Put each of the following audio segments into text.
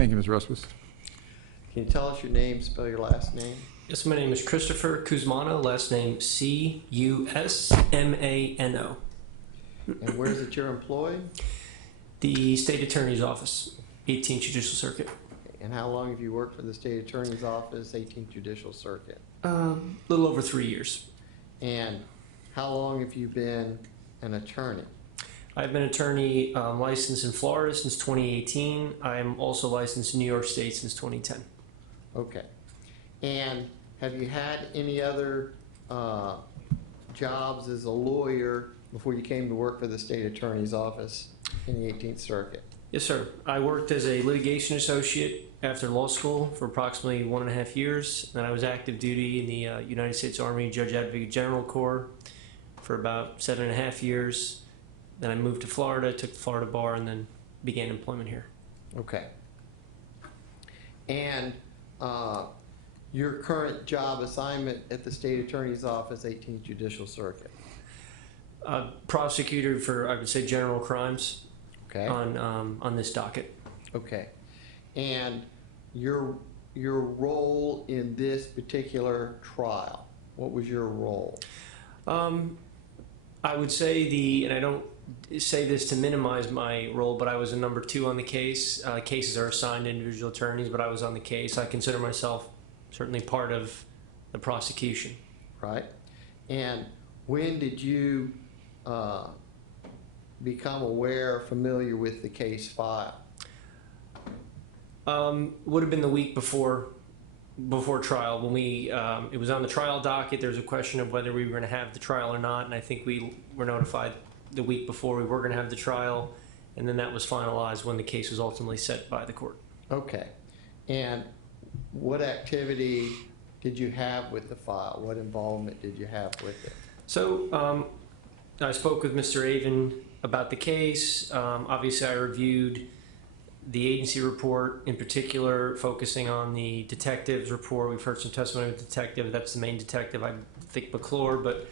Thank you, Ms. Rusquis. Can you tell us your name, spell your last name? Yes, my name is Christopher Cusmano, last name C-U-S-M-A-N-O. And where is it you're employed? The State Attorney's Office, 18th Judicial Circuit. And how long have you worked for the State Attorney's Office, 18th Judicial Circuit? A little over 3 years. And how long have you been an attorney? I've been attorney licensed in Florida since 2018. I'm also licensed in New York State since 2010. Okay. And have you had any other jobs as a lawyer before you came to work for the State Attorney's Office in the 18th Circuit? Yes, sir. I worked as a litigation associate after law school for approximately 1.5 years. Then I was active duty in the United States Army Judge Advocate General Corps for about 7.5 years. Then I moved to Florida, took the Florida bar, and then began employment here. Okay. And your current job assignment at the State Attorney's Office, 18th Judicial Circuit? Prosecutor for, I would say, general crimes. Okay. On this docket. Okay. And your role in this particular trial, what was your role? I would say and I don't say this to minimize my role, but I was a number 2 on the case. Cases are assigned to individual attorneys, but I was on the case. I consider myself certainly part of the prosecution. Right. And when did you become aware, familiar with the case file? Would have been the week before trial when we it was on the trial docket. There was a question of whether we were going to have the trial or not, and I think we were notified the week before we were going to have the trial, and then that was finalized when the case was ultimately set by the court. Okay. And what activity did you have with the file? What involvement did you have with it? So I spoke with Mr. Avon about the case. Obviously, I reviewed the agency report, in particular, focusing on the detective's report. We've heard some testimony of the detective. That's the main detective, I think McClure, but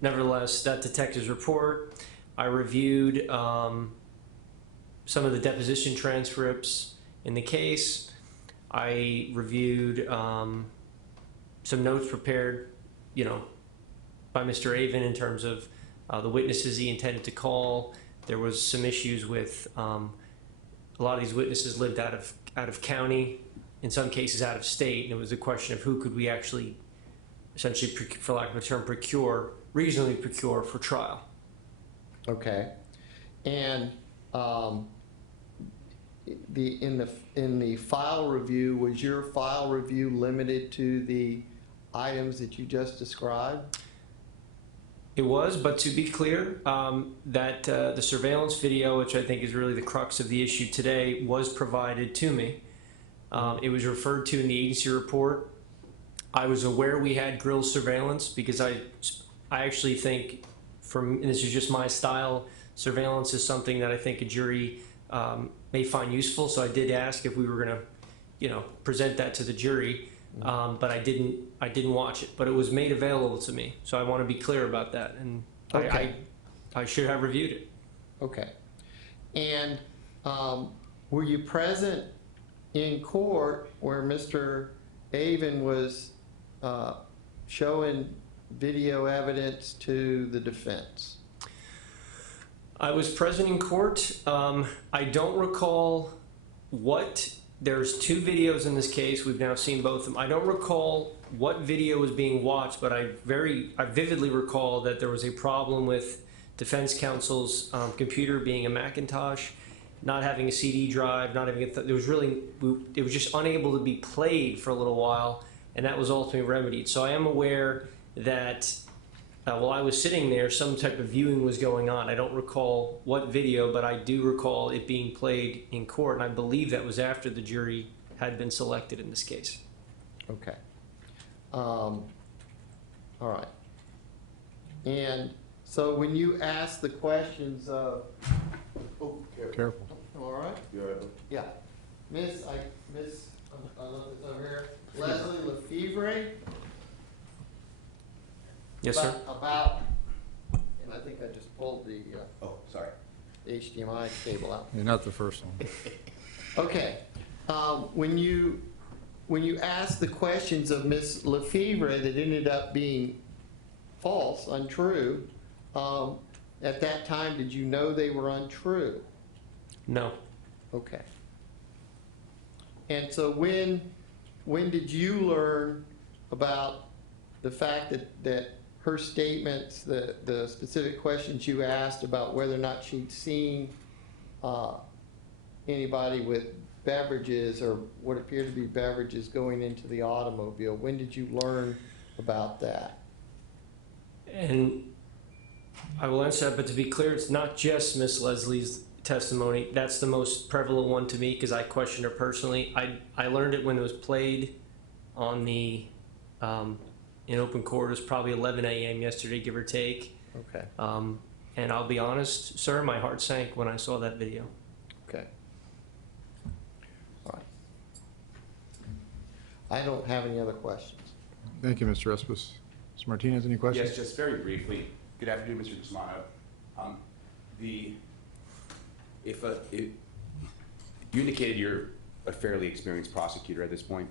nevertheless, that detective's report. I reviewed some of the deposition transcripts in the case. I reviewed some notes prepared, by Mr. Avon in terms of the witnesses he intended to call. There was some issues with a lot of these witnesses lived out of county, in some cases out of state, and it was a question of who could we actually, essentially, for lack of a term, reasonably procure for trial. Okay. And in the file review, was your file review limited to the items that you just described? It was, but to be clear, that the surveillance video, which I think is really the crux of the issue today, was provided to me. It was referred to in the agency report. I was aware we had grill surveillance because I actually think, and this is just my style, surveillance is something that I think a jury may find useful. So I did ask if we were going to, present that to the jury. But I didn't watch it, but it was made available to me. So I want to be clear about that, and okay. I should have reviewed it. Okay. And were you present in court where Mr. Avon was showing video evidence to the defense? I was present in court. I don't recall what. There's 2 videos in this case. We've now seen both of them. I don't recall what video was being watched, but I vividly recall that there was a problem with defense counsel's computer being a Macintosh, not having a CD drive, not having it was just unable to be played for a little while, and that was ultimately remedied. So I am aware that while I was sitting there, some type of viewing was going on. I don't recall what video, but I do recall it being played in court, and I believe that was after the jury had been selected in this case. Okay. All right. And so when you ask the questions of, oh, Careful. all right? Yeah. Miss, I look this over here. Leslie Lefevre. Yes, sir. About, and I think I just pulled the Oh, sorry. HDMI cable out. You're not the first one. Okay. When you asked the questions of Ms. Lefevre that ended up being false, untrue, at that time, did you know they were untrue? No. Okay. And so when did you learn about the fact that her statements, the specific questions you asked about whether or not she'd seen anybody with beverages or what appeared to be beverages going into the automobile, when did you learn about that? And I will answer that, but to be clear, it's not just Miss Leslie's testimony. That's the most prevalent one to me because I questioned her personally. I learned it when it was played on the in open court. It was probably 11 a.m. yesterday, give or take. Okay. And I'll be honest, sir, my heart sank when I saw that video. Okay. All right. I don't have any other questions. Thank you, Mr. Espis. Mr. Martinez, any questions? Yes, just very briefly. Good afternoon, Mr. Cusmano. You indicated you're a fairly experienced prosecutor at this point.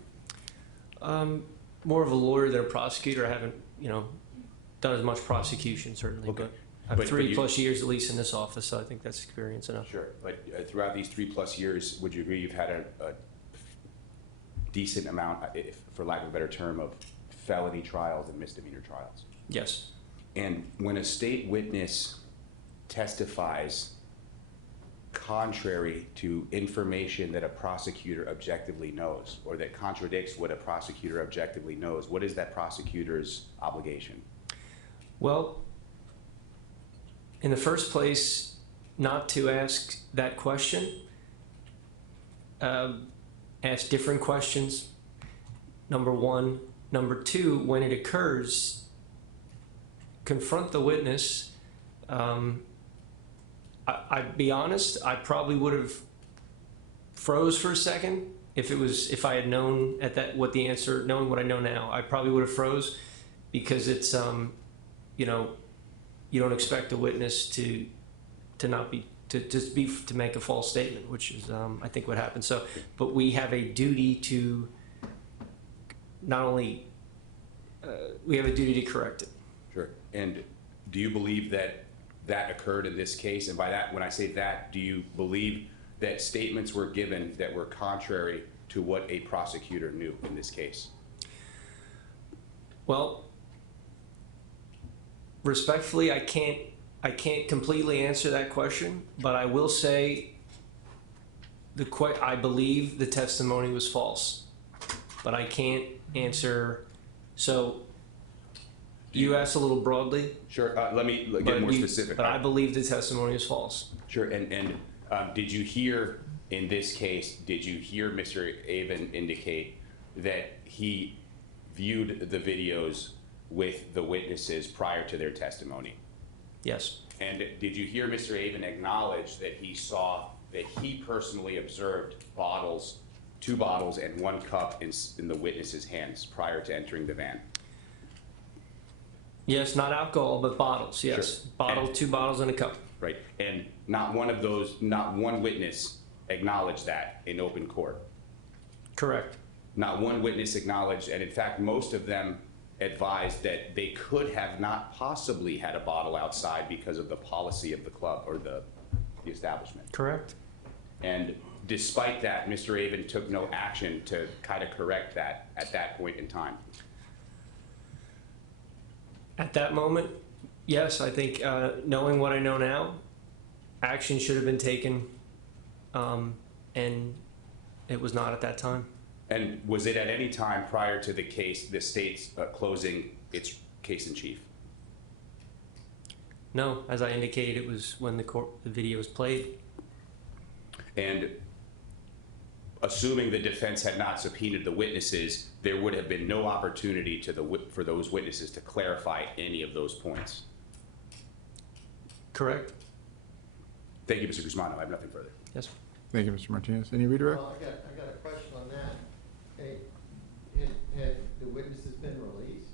More of a lawyer than a prosecutor. I haven't, done as much prosecution certainly, Okay. but I have But 3+ years at least in this office, so I think that's experience enough. Sure, but throughout these 3+ years, would you agree you've had a decent amount, for lack of a better term, of felony trials and misdemeanor trials? Yes. And when a state witness testifies contrary to information that a prosecutor objectively knows, or that contradicts what a prosecutor objectively knows, what is that prosecutor's obligation? Well, in the first place, not to ask that question. Ask different questions, number one. Number two, when it occurs, confront the witness. I'd be honest, I probably would have froze for a second if I had known knowing what I know now. I probably would have froze because it's you don't expect a witness to make a false statement, which is I think what happened. So, but we have a duty to not only we have a duty to correct it. Sure. And do you believe that occurred in this case? And by that, when I say that, do you believe that statements were given that were contrary to what a prosecutor knew in this case? Well, respectfully, I can't completely answer that question, but I will say I believe the testimony was false, but I can't answer. So you asked a little broadly. Sure. Let me get more specific. But I believe the testimony is false. Sure. And did you hear in this case? Did you hear Mr. Avon indicate that he viewed the videos with the witnesses prior to their testimony? Yes. And did you hear Mr. Avon acknowledge that he personally observed two bottles and one cup in the witness's hands prior to entering the van? Yes, not alcohol, but bottles. Yes, Sure. Two bottles and a cup. Right. And not one witness acknowledged that in open court. Correct. Not one witness acknowledged, and in fact, most of them advised that they could have not possibly had a bottle outside because of the policy of the club or the establishment. Correct. And despite that, Mr. Avon took no action to kind of correct that at that point in time. At that moment, yes, I think knowing what I know now, action should have been taken, and it was not at that time. And was it at any time prior to the state's closing its case in chief? No, as I indicated, it was when the video was played. And assuming the defense had not subpoenaed the witnesses, there would have been no opportunity for those witnesses to clarify any of those points. Correct. Thank you, Mr. Cusmano. I have nothing further. Yes. Thank you, Mr. Martinez. Any redirect? Well, I got a question on that. Hey, had the witnesses been released?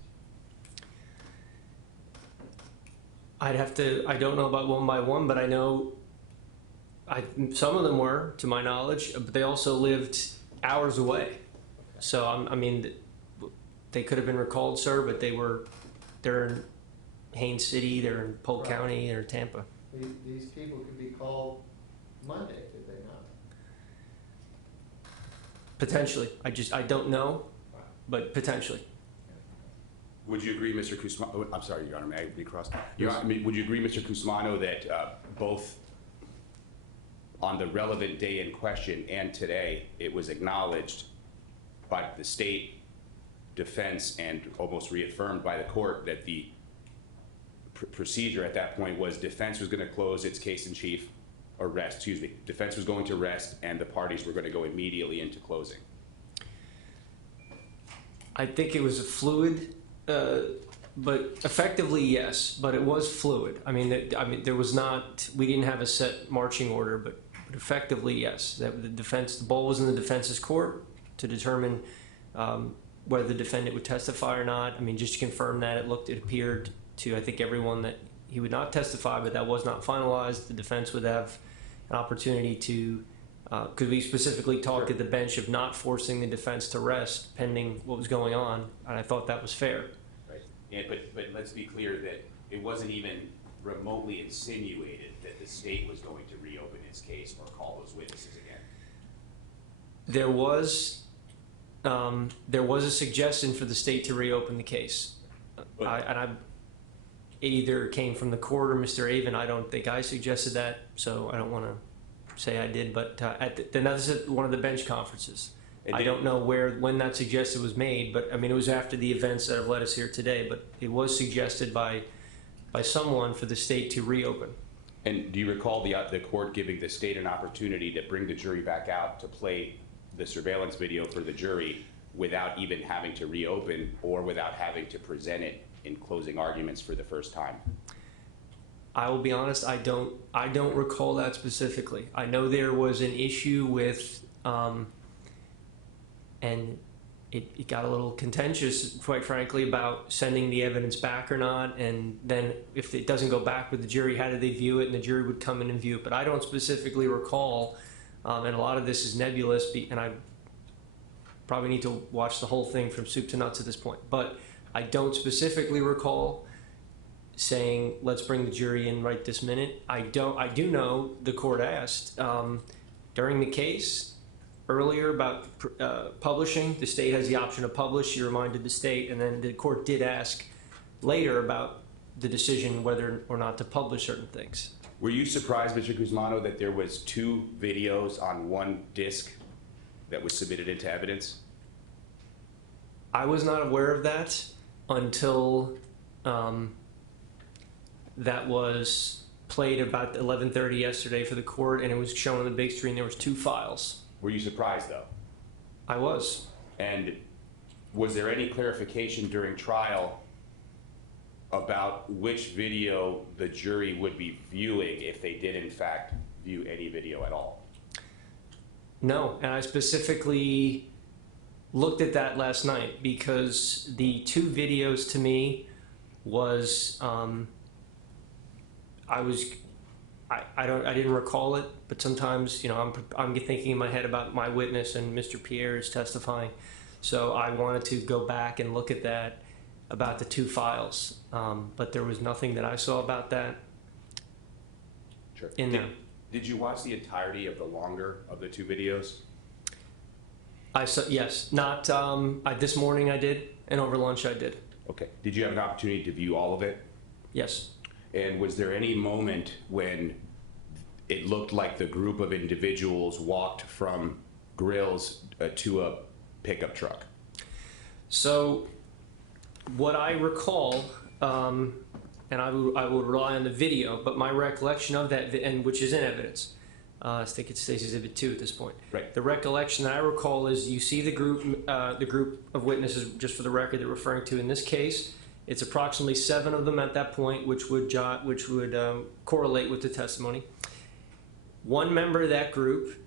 I don't know about one by one, but I know some of them were, to my knowledge, but they also lived hours away. So, I mean, they could have been recalled, sir, but they're in Haines City, they're in Polk Right. County, they're in Tampa. These people could be called Monday, could they not? Potentially. I don't know, but potentially. Would you agree, Mr. Cusmano, I'm sorry, Your Honor, may I recross? Your Honor, would you agree, Mr. Cusmano, that both on the relevant day in question and today, it was acknowledged by the state defense and almost reaffirmed by the court that the procedure at that point was defense was going to close its case in chief, or rest, excuse me, defense was going to rest and the parties were going to go immediately into closing? I think it was a fluid, but effectively, yes, but it was fluid. I mean, there was not, we didn't have a set marching order, but effectively, yes. That the ball was in the defense's court to determine whether the defendant would testify or not. I mean, just to confirm that, it appeared to, I think, everyone that he would not testify, but that was not finalized. The defense would have an opportunity to, because we specifically talked at the bench of not forcing the defense to rest pending what was going on, and I thought that was fair. Right. Yeah, but let's be clear that it wasn't even remotely insinuated that the state was going to reopen its case or call those witnesses again. There was a suggestion for the state to reopen the case. It either came from the court or Mr. Avon. I don't think I suggested that, so I don't want to say I did. But then that was at one of the bench conferences. I don't know when that suggestion was made, but I mean it was after the events that have led us here today. But it was suggested by someone for the state to reopen. And do you recall the court giving the state an opportunity to bring the jury back out to play the surveillance video for the jury without even having to reopen or without having to present it in closing arguments for the first time? I will be honest, I don't recall that specifically. I know there was an issue with, and it got a little contentious, quite frankly, about sending the evidence back or not, and then if it doesn't go back with the jury, how do they view it, and the jury would come in and view it. But I don't specifically recall, and a lot of this is nebulous, and I probably need to watch the whole thing from soup to nuts at this point, but I don't specifically recall saying, let's bring the jury in right this minute. I do know the court asked during the case earlier about publishing. The state has the option to publish. She reminded the state, and then the court did ask later about the decision whether or not to publish certain things. Were you surprised, Mr. Cusmano, that there was 2 videos on one disc that was submitted into evidence? I was not aware of that until that was played about 11:30 yesterday for the court, and it was shown on the big screen. There was 2 files. Were you surprised, though? I was. And was there any clarification during trial about which video the jury would be viewing if they did, in fact, view any video at all? No, and I specifically looked at that last night because the 2 videos to me was I didn't recall it, but sometimes I'm thinking in my head about my witness and Mr. Pierre is testifying, so I wanted to go back and look at that about the 2 files, but there was nothing that I saw about that in there. Did you watch the entirety of the longer of the 2 videos? I saw, yes, not this morning I did, and over lunch I did. Okay. Did you have an opportunity to view all of it? Yes. And was there any moment when it looked like the group of individuals walked from grills to a pickup truck? So what I recall, and I will rely on the video, but my recollection of that, and which is in evidence, I think it's Stacy's Exhibit 2 at this point. Right. The recollection that I recall is you see the group of witnesses, just for the record, they're referring to in this case. It's approximately 7 of them at that point, which would correlate with the testimony. One member of that group,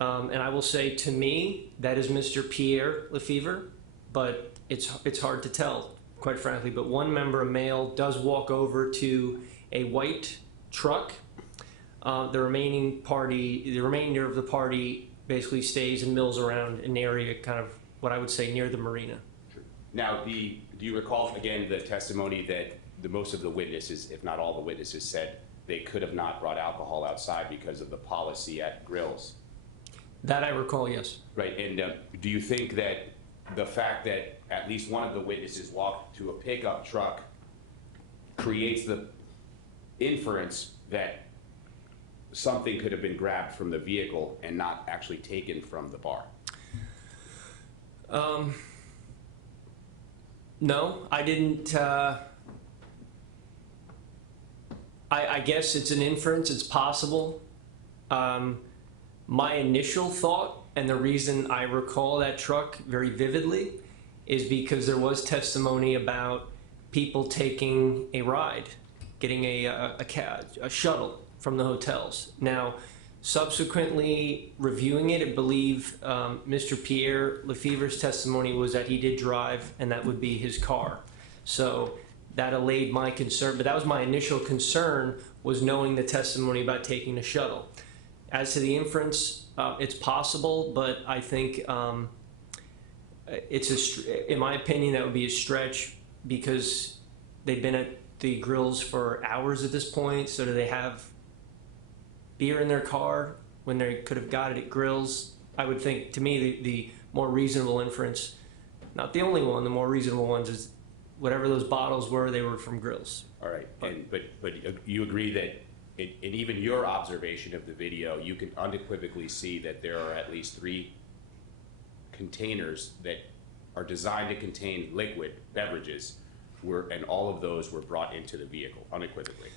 and I will say to me, that is Mr. Pierre Lefevre, but it's hard to tell, quite frankly. But one member, a male, does walk over to a white truck. The remainder of the party basically stays and mills around an area kind of what I would say near the marina. Now, do you recall, again, the testimony that most of the witnesses, if not all the witnesses, said they could have not brought alcohol outside because of the policy at grills? That I recall, yes. Right, and do you think that the fact that at least one of the witnesses walked to a pickup truck creates the inference that something could have been grabbed from the vehicle and not actually taken from the bar? No, I didn't. I guess it's an inference. It's possible. My initial thought, and the reason I recall that truck very vividly, is because there was testimony about people taking a ride, getting a shuttle from the hotels. Now, subsequently reviewing it, I believe Mr. Pierre Lefevre's testimony was that he did drive and that would be his car. So that allayed my concern, but that was my initial concern, was knowing the testimony about taking the shuttle. As to the inference, it's possible, but I think in my opinion, that would be a stretch because they've been at the grills for hours at this point. So do they have beer in their car when they could have got it at grills? I would think, to me, the more reasonable inference, not the only one, the more reasonable ones is whatever those bottles were, they were from grills. All right, but you agree that in even your observation of the video, you can unequivocally see that there are at least 3 containers that are designed to contain liquid beverages, and all of those were brought into the vehicle, unequivocally.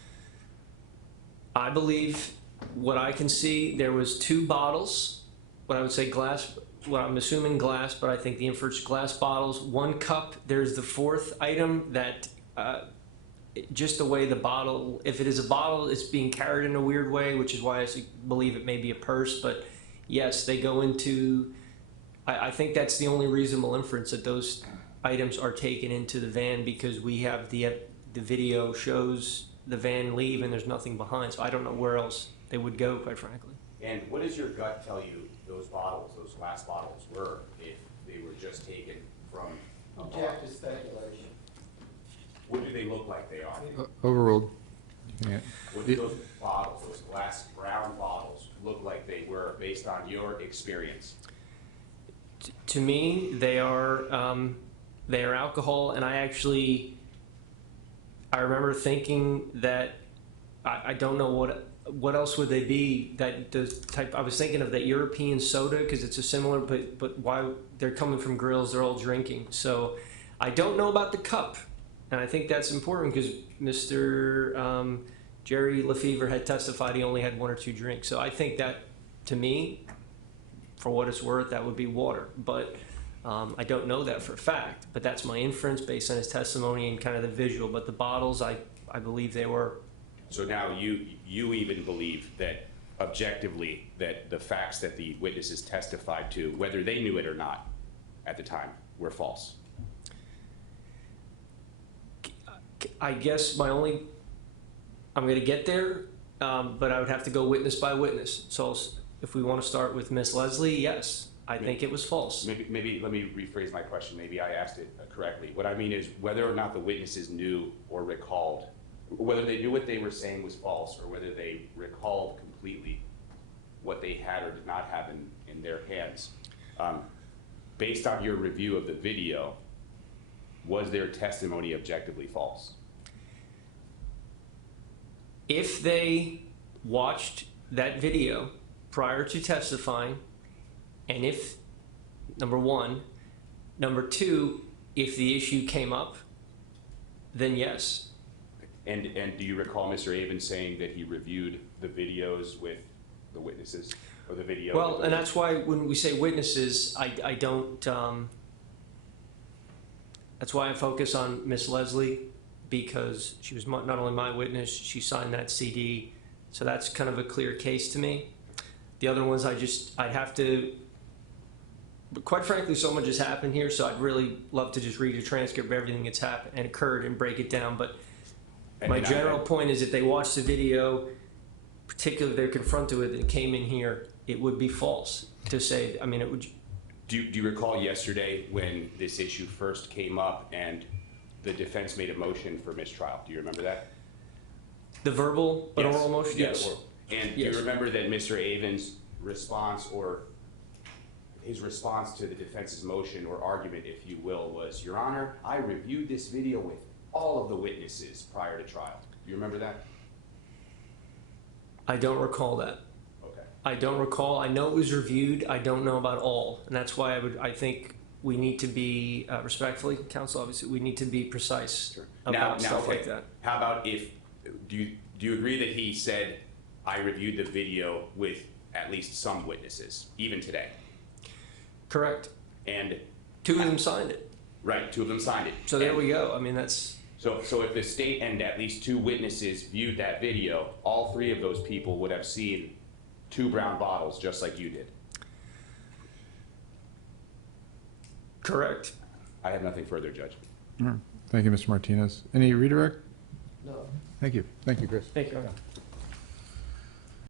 I believe what I can see, there was 2 bottles, what I would say glass, what I'm assuming glass, but I think the inference glass bottles, 1 cup. There's the 4th item that just the way the bottle, if it is a bottle, it's being carried in a weird way, which is why I believe it may be a purse. But yes, they go into, I think that's the only reasonable inference, that those items are taken into the van, because we have the video shows the van leave and there's nothing behind. So I don't know where else they would go, quite frankly. And what does your gut tell you those bottles, those glass bottles, were if they were just taken from a bar? Objective speculation. What do they look like they are? Overruled. Yeah. What do those bottles, those glass brown bottles, look like they were based on your experience? To me, they are alcohol, and I remember thinking that I don't know what else would they be, that the type. I was thinking of that European soda because it's a similar, but why they're coming from grills, they're all drinking. So I don't know about the cup, and I think that's important because Mr. Jerry Lefevre had testified he only had 1 or 2 drinks. So I think that, to me, for what it's worth, that would be water. But I don't know that for a fact, but that's my inference based on his testimony and kind of the visual. But the bottles, I believe they were. So now you even believe that objectively that the facts that the witnesses testified to, whether they knew it or not at the time, were false? I guess I'm going to get there, but I would have to go witness by witness. So if we want to start with Miss Leslie, yes, I think it was false. Maybe let me rephrase my question. Maybe I asked it correctly. What I mean is whether or not the witnesses knew or recalled, whether they knew what they were saying was false, or whether they recalled completely what they had or did not have in their hands. Based on your review of the video, was their testimony objectively false? If they watched that video prior to testifying, and if, number 1, number 2, if the issue came up, then yes. And do you recall Mr. Avon saying that he reviewed the videos with the witnesses, or the video? Well, and that's why when we say witnesses, I don't, that's why I focus on Miss Leslie, because she was not only my witness, she signed that CD. So that's kind of a clear case to me. The other ones, I'd have to, but quite frankly, so much has happened here, so I'd really love to just read a transcript of everything that's happened and occurred and break it down. But my general point is, if they watch the video, particular they're confronted with and came in here, it would be false to say, I mean, it would, Do you recall yesterday when this issue first came up and the defense made a motion for mistrial? Do you remember that? the verbal but Yes. oral motion? Yeah, Yes. And do Yes. you remember that Mr. Avon's response, or his response to the defense's motion or argument, if you will, was, Your Honor, I reviewed this video with all of the witnesses prior to trial. Do you remember that? I don't recall that. Okay. I don't recall. I know it was reviewed. I don't know about all. And that's why I think we need to be, respectfully, counsel, obviously, we need to be precise Sure. about Now, stuff okay. like that. How about if, do you agree that he said, I reviewed the video with at least some witnesses, even today? Correct. And, Two of them signed it. right, 2 of them signed it. So there And we go. I mean, that's, So if the state and at least 2 witnesses viewed that video, all 3 of those people would have seen 2 brown bottles, just like you did. correct. I have nothing further, Judge. All right. Thank you, Mr. Martinez. Any redirect? No. Thank you. Thank you, Chris. Thank you.